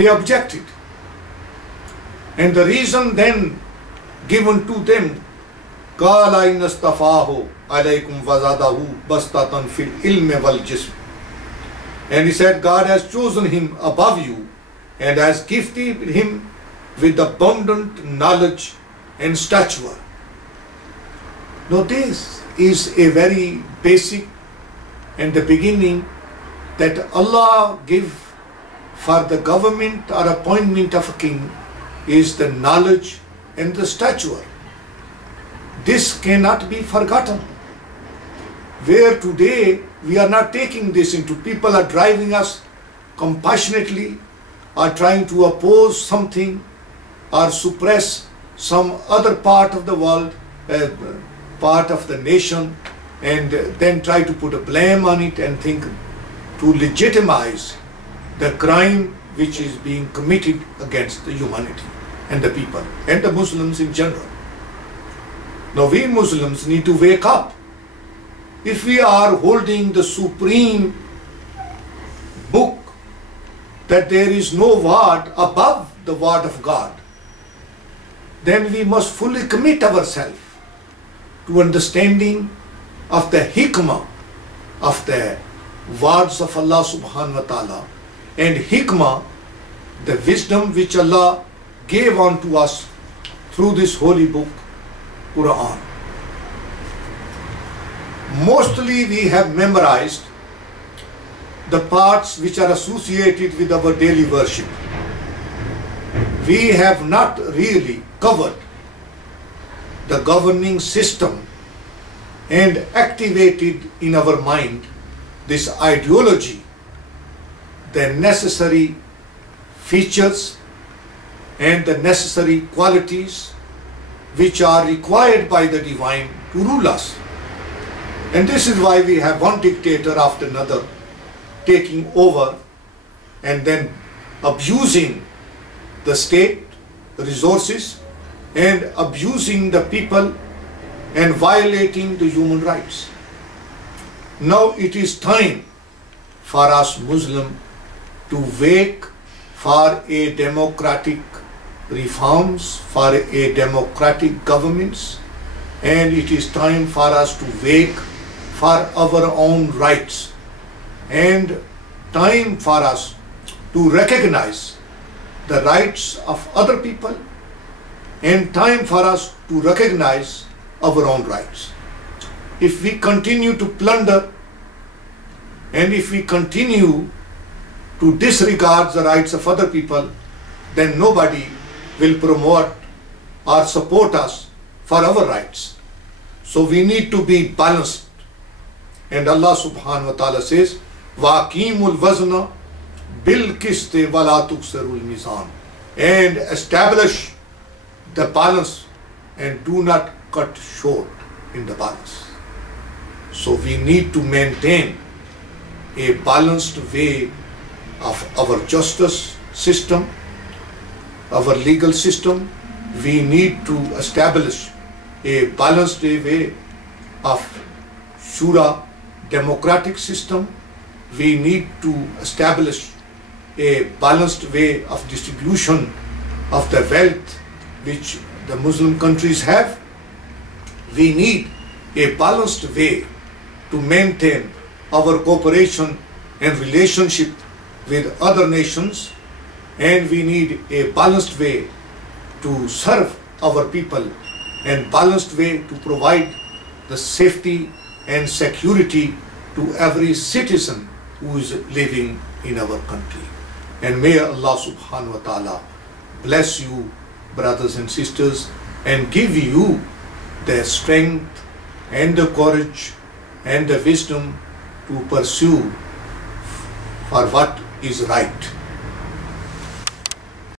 They objected. And the reason then given to them, قَالَ إِنَّ اسْتَفَاهُ عَلَيْكُمْ وَزَادَهُ بَسْطَةً فِي الْعِلْمِ وَالْجِسْمِ. And he said, God has chosen him above you and has gifted him with abundant knowledge and stature. Now this is a very basic and the beginning that Allah give for the government or appointment of a king is the knowledge and the stature. This cannot be forgotten. Where today we are not taking this into, people are driving us compassionately, are trying to oppose something or suppress some other part of the world, part of the nation, and then try to put a blame on it and think to legitimize the crime which is being committed against the humanity and the people and the Muslims in general. Now we Muslims need to wake up. If we are holding the supreme book that there is no word above the word of God, then we must fully commit ourselves to understanding of the hikmah of the words of Allah subhanahu wa ta'ala, and hikmah, the wisdom which Allah gave unto us through this holy book, Quran. Mostly we have memorized the parts which are associated with our daily worship. We have not really covered the governing system and activated in our mind this ideology, the necessary features and the necessary qualities which are required by the divine to rule us. And this is why we have one dictator after another taking over and then abusing the state resources and abusing the people and violating the human rights. Now it is time for us Muslims to wake for a democratic reforms, for a democratic governments, and it is time for us to wake for our own rights, and time for us to recognize the rights of other people, and time for us to recognize our own rights. If we continue to plunder and if we continue to disregard the rights of other people, then nobody will promote or support us for our rights. So we need to be balanced. And Allah subhanahu wa ta'ala says, وَأَقِيمُوا الْوَزْنَ بِالْقِسْطِ وَلَا تُكْسِرُوا الْمِيزَانَ, and establish the balance and do not cut short in the balance. So we need to maintain a balanced way of our justice system, our legal system. We need to establish a balanced way of shura, democratic system. We need to establish a balanced way of distribution of the wealth which the Muslim countries have. We need a balanced way to maintain our cooperation and relationship with other nations, and we need a balanced way to serve our people and balanced way to provide the safety and security to every citizen who is living in our country. And may Allah subhanahu wa ta'ala bless you, brothers and sisters, and give you the strength and the courage and the wisdom to pursue for what is right.